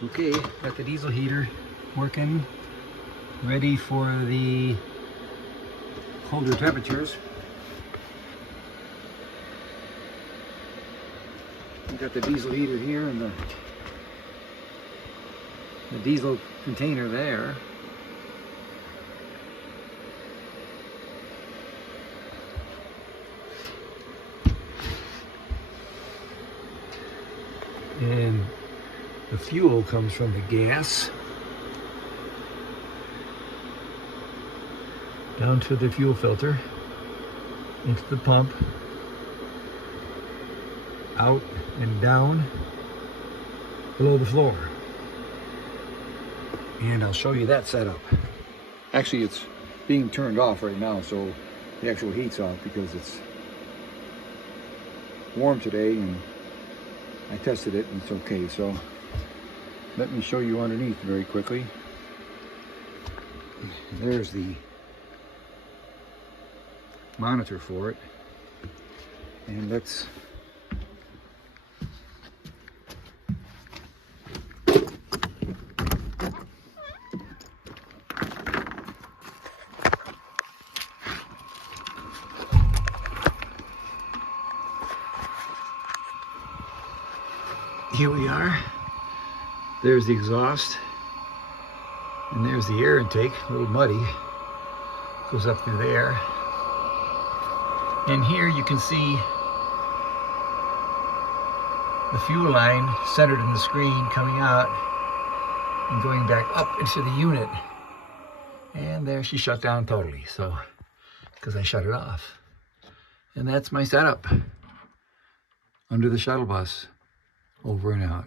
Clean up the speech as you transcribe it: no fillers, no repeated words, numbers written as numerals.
Okay, got the diesel heater working, ready for the colder temperatures. We got the diesel heater here and the diesel container there. And the fuel comes from the gas down to the fuel filter, into the pump, out and down below the floor. And I'll show you that setup. Actually, it's being turned off right now, so the actual heat's off because it's warm today and I tested it and it's okay. So let me show you underneath very quickly. There's the monitor for it. And let's here we are. There's the exhaust, and there's the air intake, a little muddy, goes up through there. And here you can see the fuel line centered in the screen coming out and going back up into the unit. And there she shut down totally, so, because I shut it off. And that's my setup under the shuttle bus. Over and out.